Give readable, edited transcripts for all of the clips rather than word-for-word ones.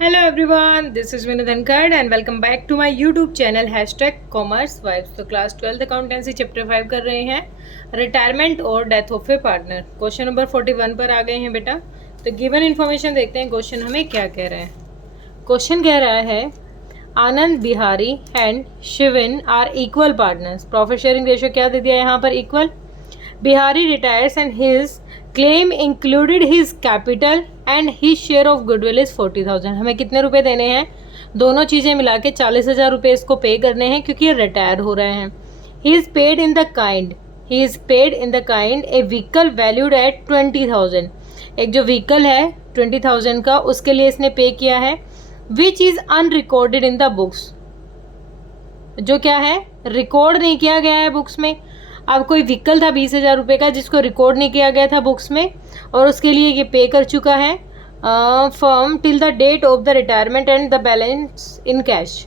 Hello everyone, this is Vinod Dhankad and welcome back to my YouTube channel #commerce_vibes। तो class 12 accountancy chapter 5 कर रहे हैं, retirement और death of A partner. Question number 41 पर आ गए हैं बेटा। तो गिवन इन्फॉर्मेशन देखते हैं क्वेश्चन हमें क्या कह रहा है। क्वेश्चन कह रहा है Anand Bihari and Shivin are equal partners. Profit sharing ratio क्या दे दिया है यहाँ पर, equal. Bihari retires and his claim included his capital and his share of goodwill is 40,000। हमें कितने रुपए देने हैं, दोनों चीज़ें मिला के 40,000 रुपये इसको पे करने हैं क्योंकि ये रिटायर हो रहे हैं। He is paid in the kind A vehicle valued at 20,000। एक जो व्हीकल है 20,000 का, उसके लिए इसने पे किया है, which is unrecorded in the books. जो क्या है, रिकॉर्ड नहीं किया गया है बुक्स में। अब कोई व्हीकल था 20,000 रुपये का जिसको रिकॉर्ड नहीं किया गया था बुक्स में, और उसके लिए ये पे कर चुका है firm till the date of the retirement and the balance in cash.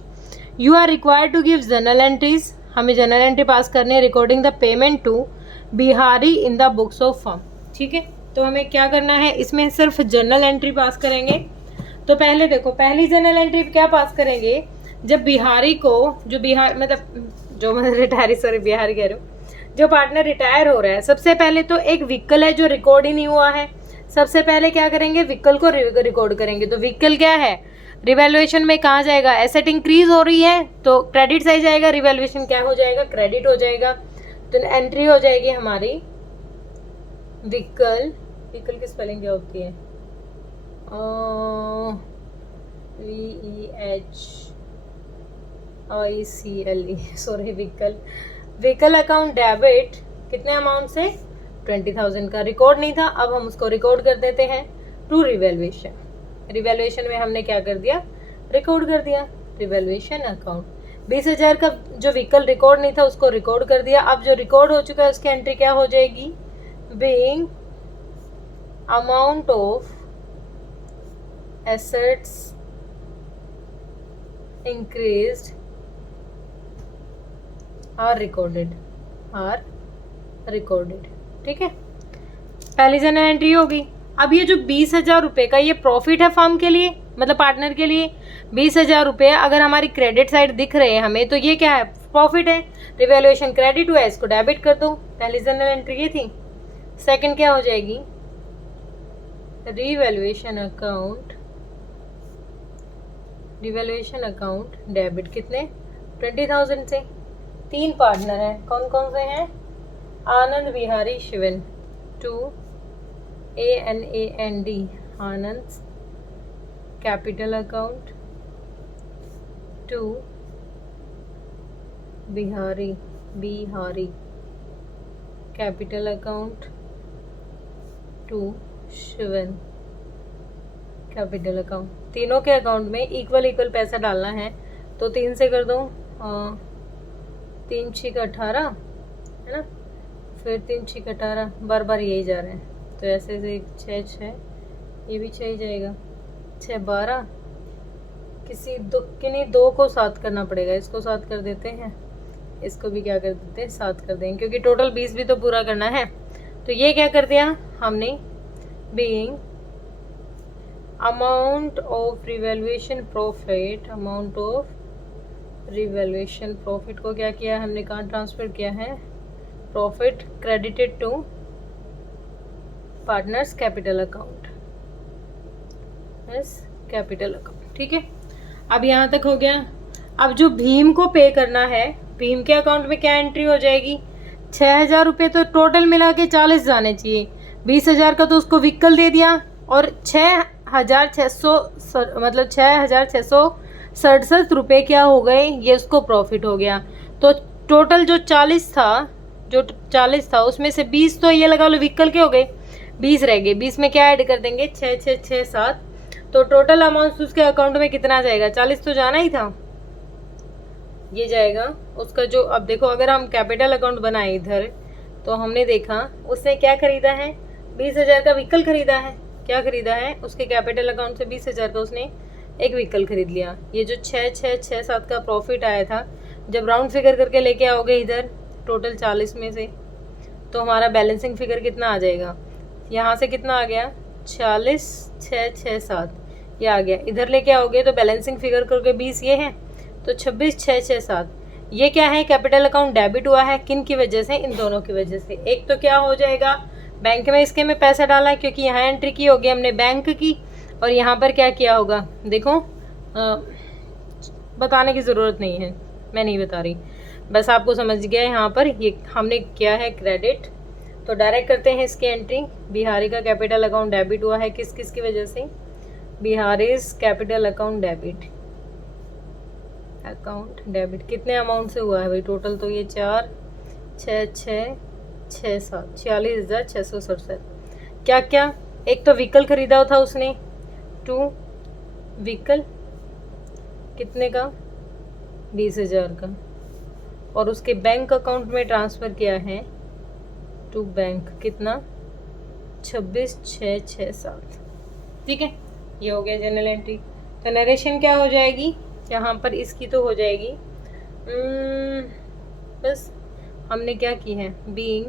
You are required to give journal entries. हमें जर्नल एंट्री पास करनी है recording the payment to Bihari in the books of firm. ठीक है, तो हमें क्या करना है, इसमें सिर्फ जर्नल एंट्री पास करेंगे। तो पहले देखो, पहली जर्नल एंट्री क्या पास करेंगे, जब बिहारी को बिहारी कह रहे हो, जो पार्टनर रिटायर हो रहा है, सबसे पहले तो एक व्हीकल है जो रिकॉर्ड ही नहीं हुआ है। सबसे पहले क्या करेंगे, व्हीकल को रिकॉर्ड करेंगे। तो व्हीकल क्या है, रिवैल्यूएशन में कहाँ जाएगा, एसेट इंक्रीज हो रही है तो क्रेडिट साइड जाएगा, रिवैल्यूएशन क्या हो जाएगा, क्रेडिट हो जाएगा। तो एंट्री हो जाएगी हमारी व्हीकल की स्पेलिंग क्या होती है, VEHICLE, sorry, vehicle account debit कितने अमाउंट से, 20,000 का। रिकॉर्ड नहीं था, अब हम उसको रिकॉर्ड कर देते हैं टू रिवैल्यूएशन। रिवैल्यूएशन में हमने क्या कर दिया, रिकॉर्ड कर दिया। रिवैल्यूएशन अकाउंट 20,000 का जो व्हीकल रिकॉर्ड नहीं था उसको रिकॉर्ड कर दिया। अब जो रिकॉर्ड हो चुका है उसकी एंट्री क्या हो जाएगी, being amount of assets increased are recorded. ठीक है, पहली जर्नल एंट्री होगी। अब ये जो 20,000 रुपये का ये प्रॉफिट है फर्म के लिए, मतलब पार्टनर के लिए। 20,000 रुपये अगर हमारी क्रेडिट साइड दिख रहे हैं हमें, तो ये क्या है, प्रॉफिट है। रिवैल्यूएशन क्रेडिट हुआ है, इसको डेबिट कर दो। पहली जर्नल एंट्री ये थी। सेकंड क्या हो जाएगी, रिवैल्यूएशन अकाउंट डेबिट कितने, 20,000 से। 3 पार्टनर हैं, कौन कौन से हैं, Anand Bihari Shivan, 2 ANAND Anand capital account, 2 Bihari capital account, 2 Shivan capital account. तीनों के अकाउंट में इक्वल पैसा डालना है। तो 3 से कर दो, 3 6 18 है ना, फिर 3 6 18, बार बार यही जा रहे हैं। तो ऐसे से 6 6, ये भी 6 ही जाएगा, 6 12, किन्हीं दो को 7 करना पड़ेगा। इसको 7 कर देते हैं, इसको भी क्या कर देते हैं, 7 कर देंगे, क्योंकि टोटल 20 भी तो पूरा करना है। तो ये क्या कर दिया हमने, being amount of revaluation profit को क्या किया हमने, कहाँ ट्रांसफर किया है, profit credited to partners capital account, capital account. ठीक है, अब यहाँ तक हो गया। अब जो भीम को पे करना है, भीम के अकाउंट में क्या एंट्री हो जाएगी, 6,000 रुपये तो टोटल मिला के 40 जाने चाहिए। 20,000 का तो उसको व्हीकल दे दिया, और 6,667 रुपये क्या हो गए, ये उसको प्रॉफिट हो गया। तो टोटल जो 40 था उसमें से 20 तो ये लगा लो व्हीकल के हो गए, 20 रह गए। 20 में क्या ऐड कर देंगे, 6 6 6 7, तो टोटल अमाउंट उसके अकाउंट में कितना जाएगा, 40 तो जाना ही था, ये जाएगा उसका। जो अब देखो, अगर हम कैपिटल अकाउंट बनाए इधर, तो हमने देखा उसने क्या खरीदा है, 20,000 का व्हीकल खरीदा है। क्या खरीदा है, उसके कैपिटल अकाउंट से 20,000 का उसने एक व्हीकल खरीद लिया। ये जो 6 6 6 7 का प्रॉफिट आया था, जब राउंड फिगर करके लेके आओगे इधर टोटल 40 में से, तो हमारा बैलेंसिंग फिगर कितना आ जाएगा, यहाँ से कितना आ गया, 40 6 6 7, ये आ गया, इधर लेके आओगे तो बैलेंसिंग फिगर करके 20 ये है, तो 26,667 ये क्या है, कैपिटल अकाउंट डेबिट हुआ है, किन की वजह से, इन दोनों की वजह से। एक तो क्या हो जाएगा, बैंक में इसके में पैसा डाला है क्योंकि यहाँ एंट्री की होगी हमने बैंक की, और यहाँ पर क्या किया होगा, देखो बताने की ज़रूरत नहीं है, मैं नहीं बता रही, बस आपको समझ गया है। यहाँ पर ये हमने किया है क्रेडिट, तो डायरेक्ट करते हैं इसकी एंट्री। बिहारी का कैपिटल अकाउंट डेबिट हुआ है, किस किस की वजह से, Bihari's capital account debit, account debit कितने अमाउंट से हुआ है भाई, टोटल तो ये 4 6 6 6 7 46,667। क्या क्या, एक तो व्हीकल खरीदा था उसने, 2 व्हीकल कितने का, 20,000 का, और उसके बैंक अकाउंट में ट्रांसफ़र किया है टू बैंक, कितना, 26,667। ठीक है, ये हो गया जनरल एंट्री। तो नरेशन क्या हो जाएगी यहाँ पर, इसकी तो हो जाएगी बस हमने क्या की है, being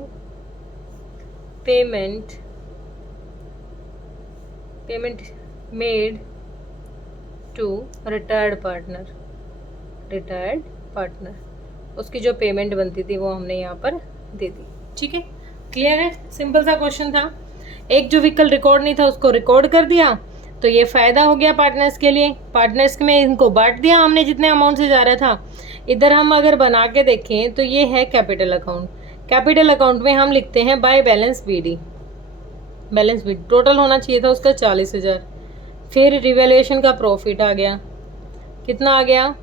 payment made to retired partner, उसकी जो पेमेंट बनती थी वो हमने यहाँ पर दे दी। ठीक है, क्लियर है, सिंपल सा क्वेश्चन था। एक जो व्हीकल रिकॉर्ड नहीं था उसको रिकॉर्ड कर दिया, तो ये फ़ायदा हो गया पार्टनर्स के लिए, पार्टनर्स में इनको बांट दिया हमने जितने अमाउंट से जा रहा था। इधर हम अगर बना के देखें तो ये है कैपिटल अकाउंट, कैपिटल अकाउंट में हम लिखते हैं by balance BD, balance BD total होना चाहिए था उसका 40,000। फिर रिवैल्यूएशन का प्रॉफिट आ गया, कितना आ गया,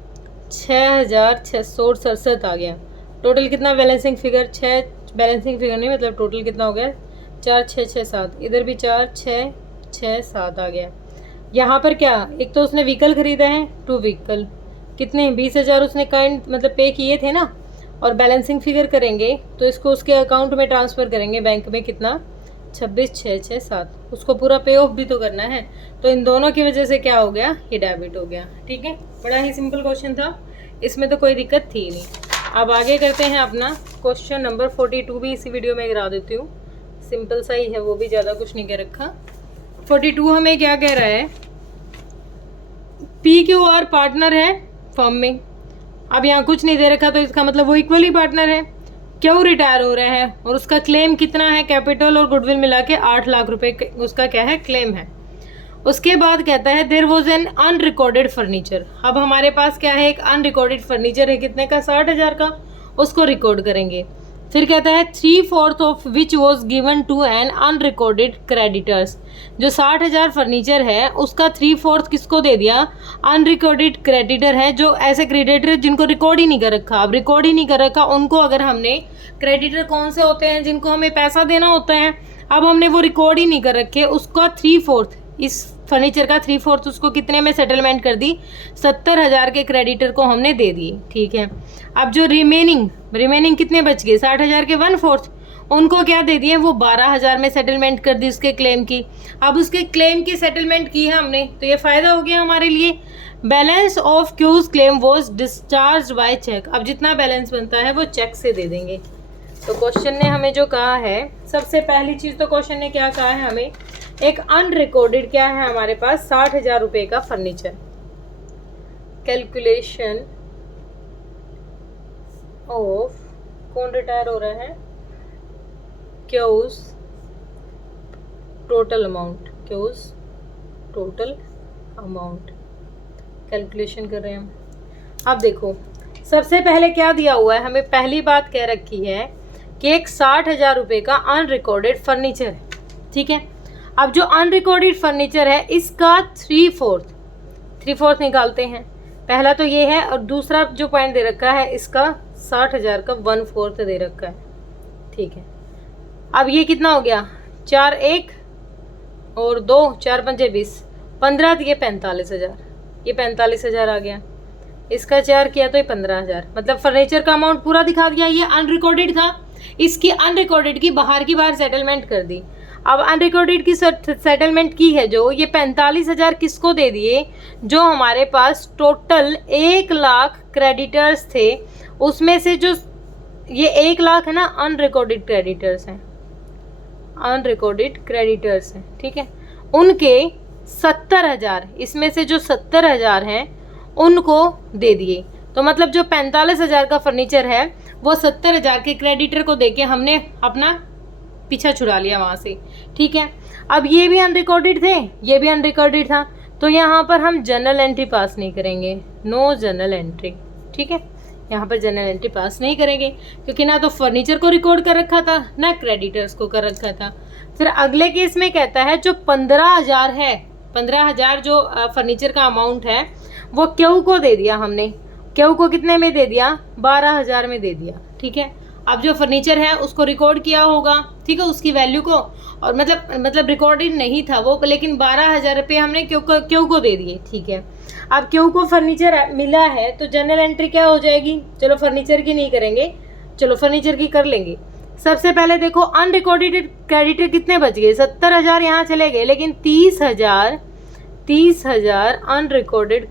6,667 आ गया। टोटल कितना बैलेंसिंग फिगर, 6 बैलेंसिंग फिगर नहीं मतलब टोटल कितना हो गया, 4,667, इधर भी 4,667 आ गया। यहाँ पर क्या, एक तो उसने व्हीकल खरीदा है, 2 व्हीकल, कितने, 20,000 उसने काइंड मतलब पे किए थे ना, और बैलेंसिंग फिगर करेंगे तो इसको उसके अकाउंट में ट्रांसफ़र करेंगे बैंक में, कितना, 26,667, उसको पूरा पे ऑफ भी तो करना है, तो इन दोनों की वजह से क्या हो गया, ये डेबिट हो गया। ठीक है, बड़ा ही सिंपल क्वेश्चन था, इसमें तो कोई दिक्कत थी नहीं। अब आगे करते हैं अपना क्वेश्चन नंबर 42 भी इसी वीडियो में गिरा देती हूँ, सिंपल सा ही है, वो भी ज़्यादा कुछ नहीं कह रखा। 42 हमें क्या कह रहा है, PQR पार्टनर है फर्म में, अब यहाँ कुछ नहीं दे रखा तो इसका मतलब वो इक्वली पार्टनर है, क्यों रिटायर हो रहा है, और उसका क्लेम कितना है, कैपिटल और गुडविल मिला के 8 लाख रुपए उसका क्या है, क्लेम है। उसके बाद कहता है there was an unrecorded furniture, अब हमारे पास क्या है, एक अनरिकॉर्डेड फर्नीचर है, कितने का, 60,000 का, उसको रिकॉर्ड करेंगे। फिर कहता है 3/4 of which was given to an unrecorded creditors, जो 60,000 फर्नीचर है उसका 3/4 किसको दे दिया, अनरिकॉर्डेड क्रेडिटर है, जो ऐसे क्रेडिटर जिनको रिकॉर्ड ही नहीं कर रखा। अब रिकॉर्ड ही नहीं कर रखा उनको अगर हमने, क्रेडिटर कौन से होते हैं, जिनको हमें पैसा देना होता है, अब हमने वो रिकॉर्ड ही नहीं कर रखे, उसका 3/4, इस फर्नीचर का 3/4 उसको कितने में सेटलमेंट कर दी, 70,000 के क्रेडिटर को हमने दे दिए। ठीक है, अब जो रिमेनिंग कितने बच गए, 60,000 के 1/4 उनको क्या दे दिए, वो 12,000 में सेटलमेंट कर दी उसके क्लेम की। अब उसके क्लेम की सेटलमेंट की है हमने, तो ये फ़ायदा हो गया हमारे लिए। Balance of Q's claim was discharge by cheque, अब जितना बैलेंस बनता है वो चेक से दे देंगे। तो क्वेश्चन ने हमें जो कहा है, सबसे पहली चीज़ तो क्वेश्चन ने क्या कहा है हमें, एक अनरिकॉर्डेड क्या है हमारे पास, 60,000 रुपये का फर्नीचर। कैलकुलेशन ऑफ, कौन रिटायर हो रहा है, क्यूज टोटल अमाउंट, कैलकुलेशन कर रहे हैं हम। अब देखो सबसे पहले क्या दिया हुआ है हमें, पहली बात कह रखी है कि एक 60,000 रुपये का अनरिकॉर्डेड फर्नीचर है। ठीक है, अब जो अनरिकॉर्डेड फर्नीचर है इसका 3/4 निकालते हैं, पहला तो ये है, और दूसरा जो पॉइंट दे रखा है इसका 60,000 का 1/4 दे रखा है। ठीक है, अब ये कितना हो गया, 4 1 और 2 4 5 20 15, तो ये 45,000, ये 45,000 आ गया, इसका 4 किया तो ये 15,000, मतलब फर्नीचर का अमाउंट पूरा दिखा दिया। ये अनरिकॉर्डेड था, इसकी अनरिकॉर्डेड की बाहर सेटलमेंट कर दी। अब अनरिकॉर्डेड की सेटलमेंट की है जो, ये 45,000 किसको दे दिए, जो हमारे पास टोटल 1 लाख क्रेडिटर्स थे, उसमें से जो ये 1 लाख है ना अनरिकॉर्डेड क्रेडिटर्स हैं। ठीक है, उनके 70,000, इसमें से जो 70,000 हैं उनको दे दिए। तो मतलब जो 45,000 का फर्नीचर है वो 70,000 के क्रेडिटर को देके हमने अपना पीछा छुड़ा लिया वहाँ से। ठीक है, अब ये भी अनरिकॉर्डेड थे, ये भी अनरिकॉर्डेड था, तो यहाँ पर हम जर्नल एंट्री पास नहीं करेंगे, नो जर्नल एंट्री। ठीक है, यहाँ पर जर्नल एंट्री पास नहीं करेंगे क्योंकि ना तो फर्नीचर को रिकॉर्ड कर रखा था ना क्रेडिटर्स को कर रखा था। फिर अगले केस में कहता है जो 15,000 है, 15,000 जो फर्नीचर का अमाउंट है वो क्यू को दे दिया हमने। क्यू को कितने में दे दिया? 12,000 में दे दिया। ठीक है, अब जो फर्नीचर है उसको रिकॉर्ड किया होगा, ठीक है, उसकी वैल्यू को, और मतलब रिकॉर्डेड नहीं था वो, लेकिन 12,000 रुपये हमने क्यू को दे दिए। ठीक है, अब क्यू को फर्नीचर मिला है तो जनरल एंट्री क्या हो जाएगी? चलो फर्नीचर की नहीं करेंगे, चलो फर्नीचर की कर लेंगे। सबसे पहले देखो अनरिकॉर्डेड क्रेडिटर कितने बच गए? 70,000 यहाँ चले गए, लेकिन 30,000 अनरिकॉर्डेड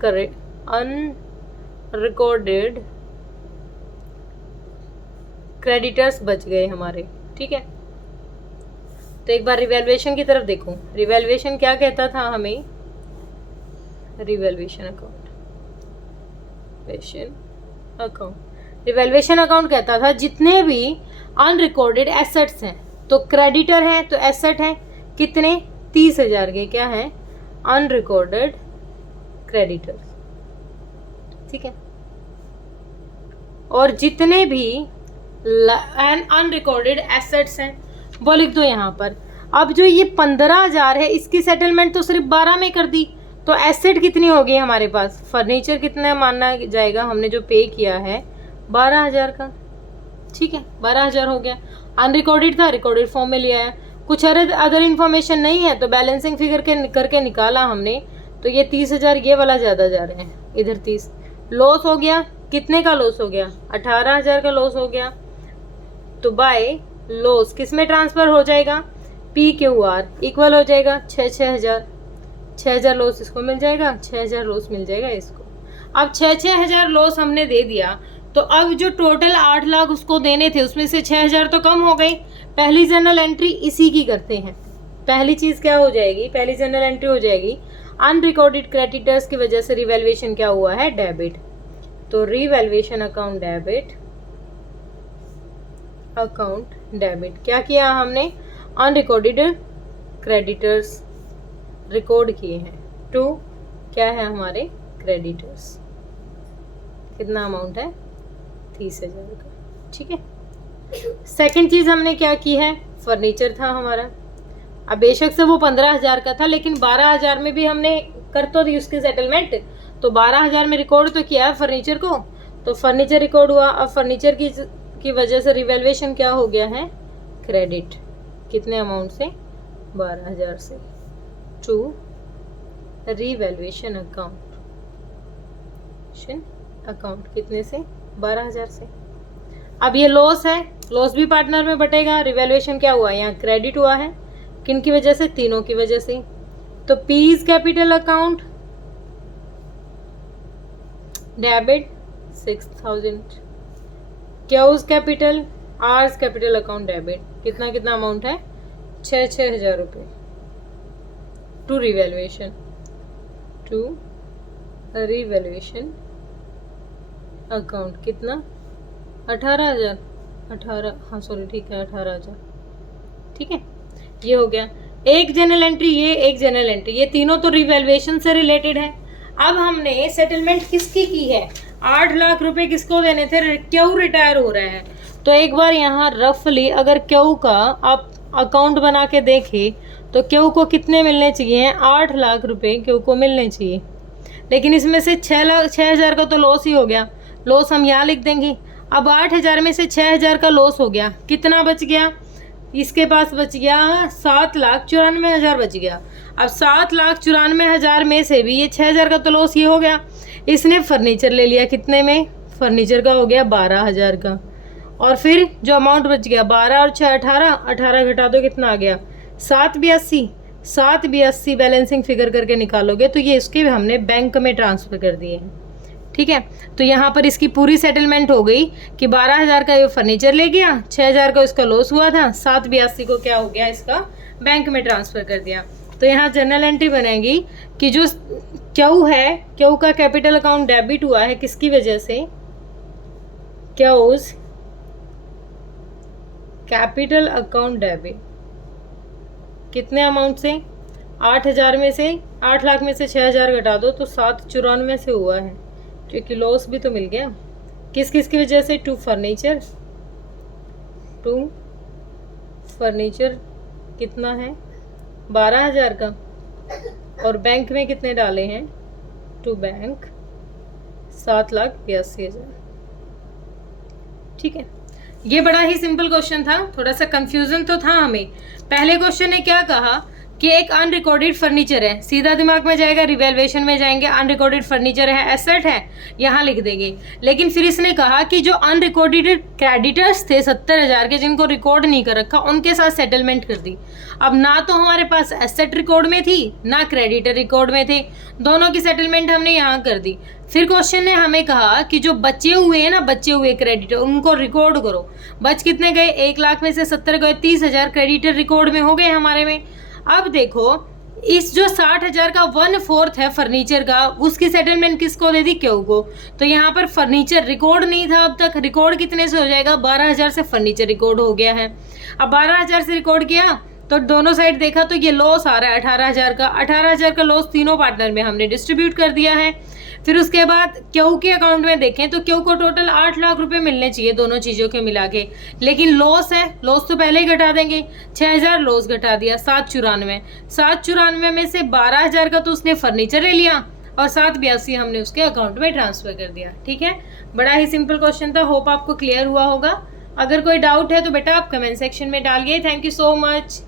क्रेडिटर्स बच गए हमारे। ठीक है, तो एक बार रिवैल्यूएशन की तरफ देखो। रिवैल्यूएशन क्या कहता था हमें? रिवैल्यूएशन अकाउंट कहता था जितने भी अनरिकॉर्डेड एसेट्स हैं, तो क्रेडिटर हैं तो एसेट हैं कितने? 30,000 के क्या हैं? Unrecorded creditors. ठीक है, और जितने भी अनरिकॉर्डेड एसेट्स हैं वो लिख दो यहाँ पर। अब जो ये 15,000 है इसकी सेटलमेंट तो सिर्फ 12 में कर दी, तो एसेट कितनी होगी हमारे पास? फर्नीचर कितना मानना जाएगा? हमने जो पे किया है 12,000 का। ठीक है, 12,000 हो गया। अनरिकॉर्डेड था, रिकॉर्डेड फॉर्म में लिया है। कुछ अदर इन्फॉर्मेशन नहीं है तो बैलेंसिंग फिगर करके निकाला हमने, तो ये 30,000 ये वाला ज़्यादा जा रहे हैं, इधर 30। लॉस हो गया, कितने का लॉस हो गया? 18,000 का लॉस हो गया। तो बाय लॉस किस में ट्रांसफर हो जाएगा? PQR इक्वल हो जाएगा 6,000। 6,000 लॉस इसको मिल जाएगा, 6,000 लॉस मिल जाएगा इसको। अब 6,000 लॉस हमने दे दिया, तो अब जो टोटल 8 लाख उसको देने थे उसमें से 6,000 तो कम हो गई। पहली जर्नल एंट्री इसी की करते हैं। पहली चीज़ क्या हो जाएगी? पहली जर्नल एंट्री हो जाएगी अनरिकॉर्डेड क्रेडिटर्स की वजह से रिवैल्यूएशन क्या हुआ है? डेबिट। तो रिवैल्यूएशन अकाउंट डेबिट क्या किया हमने? अनरिकॉर्डेड क्रेडिटर्स रिकॉर्ड किए हैं टू क्या है हमारे? क्रेडिटर्स। कितना अमाउंट है? 30,000 का। ठीक है, सेकंड चीज हमने क्या की है? फर्नीचर था हमारा। अब बेशक से वो 15,000 का था, लेकिन 12,000 में भी हमने कर तो दी उसकी सेटलमेंट, तो 12,000 में रिकॉर्ड तो किया है फर्नीचर को, तो फर्नीचर रिकॉर्ड हुआ। अब फर्नीचर की वजह से रिवैल्यूएशन क्या हो गया है? क्रेडिट। कितने अमाउंट से? 12,000 से टू रिवैल्यूएशन अकाउंट कितने से? 12,000 से। अब ये लॉस है, लॉस भी पार्टनर में बटेगा। रिवैल्यूएशन क्या हुआ? यहाँ क्रेडिट हुआ है, किन की वजह से? तीनों की वजह से। तो P's capital account debit 6,000, Q's capital, R's capital account debit. कितना अमाउंट है? 6,000 रुपये टू रिवैल्यूएशन अकाउंट। कितना? 18,000। 18, हाँ सॉरी, ठीक है 18,000। ठीक है, ये हो गया एक जनरल एंट्री, ये एक जनरल एंट्री, ये तीनों तो रिवैल्यूएशन से रिलेटेड है। अब हमने सेटलमेंट किसकी की है? 8 लाख रुपए किसको देने थे? क्यू रिटायर हो रहा है, तो एक बार यहाँ रफली अगर क्यू का आप अकाउंट बना के देखें तो क्यू को कितने मिलने चाहिए? 8 लाख रुपए क्यू को मिलने चाहिए, लेकिन इसमें से 6,000 का तो लॉस ही हो गया। लॉस हम यहाँ लिख देंगे। अब 8,000 में से 6,000 का लॉस हो गया, कितना बच गया? इसके पास बच गया 7,94,000 बच गया। अब 7,94,000 में से भी ये 6,000 का तो लॉस ये हो गया। इसने फर्नीचर ले लिया, कितने में? फर्नीचर का हो गया 12,000 का, और फिर जो अमाउंट बच गया 12 और 6 18 घटा दो, कितना आ गया? 782 बैलेंसिंग फिगर करके निकालोगे तो ये इसके हमने बैंक में ट्रांसफ़र कर दिए हैं। ठीक है, तो यहाँ पर इसकी पूरी सेटलमेंट हो गई कि 12,000 का ये फर्नीचर ले गया, 6,000 का इसका लॉस हुआ था, 782 को क्या हो गया? इसका बैंक में ट्रांसफ़र कर दिया। तो यहाँ जर्नल एंट्री बनेगी कि जो क्यू है, क्यू का कैपिटल अकाउंट डेबिट हुआ है किसकी वजह से, क्यूज कैपिटल अकाउंट डेबिट, कितने अमाउंट से, 8,000 में से, 8 लाख में से 6,000 घटा दो तो 794 से हुआ है, क्योंकि लॉस भी तो मिल गया। किस किस की वजह से, टू फर्नीचर कितना है 12,000 का, और बैंक में कितने डाले हैं, टू बैंक 7,82,000। ठीक है, ये बड़ा ही सिंपल क्वेश्चन था, थोड़ा सा कंफ्यूजन तो था हमें। पहले क्वेश्चन ने क्या कहा कि एक अनरिकॉर्डेड फर्नीचर है, सीधा दिमाग में जाएगा, रिवैल्यूएशन में जाएंगे, अनरिकॉर्डेड फर्नीचर है, एसेट है, यहाँ लिख देंगे। लेकिन फिर इसने कहा कि जो अनरिकॉर्डेड क्रेडिटर्स थे 70,000 के, जिनको रिकॉर्ड नहीं कर रखा, उनके साथ सेटलमेंट कर दी। अब ना तो हमारे पास एसेट रिकॉर्ड में थी, ना क्रेडिटर रिकॉर्ड में थे, दोनों की सेटलमेंट हमने यहाँ कर दी। फिर क्वेश्चन ने हमें कहा कि जो बचे हुए हैं ना, बचे हुए क्रेडिटर, उनको रिकॉर्ड करो। बच कितने गए, 1 लाख में से 70 गए, 30,000 क्रेडिटर रिकॉर्ड में हो गए हमारे में। अब देखो, इस जो 60,000 का 1/4 है फर्नीचर का, उसकी सेटलमेंट किसको दे दी, क्यों को। तो यहाँ पर फर्नीचर रिकॉर्ड नहीं था अब तक, रिकॉर्ड कितने से हो जाएगा, 12,000 से फर्नीचर रिकॉर्ड हो गया है। अब 12,000 से रिकॉर्ड किया तो दोनों साइड देखा तो ये लॉस आ रहा है 18,000 का। 18,000 का लॉस तीनों पार्टनर में हमने डिस्ट्रीब्यूट कर दिया है। फिर उसके बाद क्यू के अकाउंट में देखें तो क्यू को टोटल 8 लाख रुपए मिलने चाहिए दोनों चीज़ों के मिला के, लेकिन लॉस है, लॉस तो पहले ही घटा देंगे, 6,000 लॉस घटा दिया, 794 में से 12,000 का तो उसने फर्नीचर ले लिया और 782 हमने उसके अकाउंट में ट्रांसफर कर दिया। ठीक है, बड़ा ही सिंपल क्वेश्चन था, होप आपको क्लियर हुआ होगा। अगर कोई डाउट है तो बेटा आप कमेंट सेक्शन में डालिए। Thank you so much.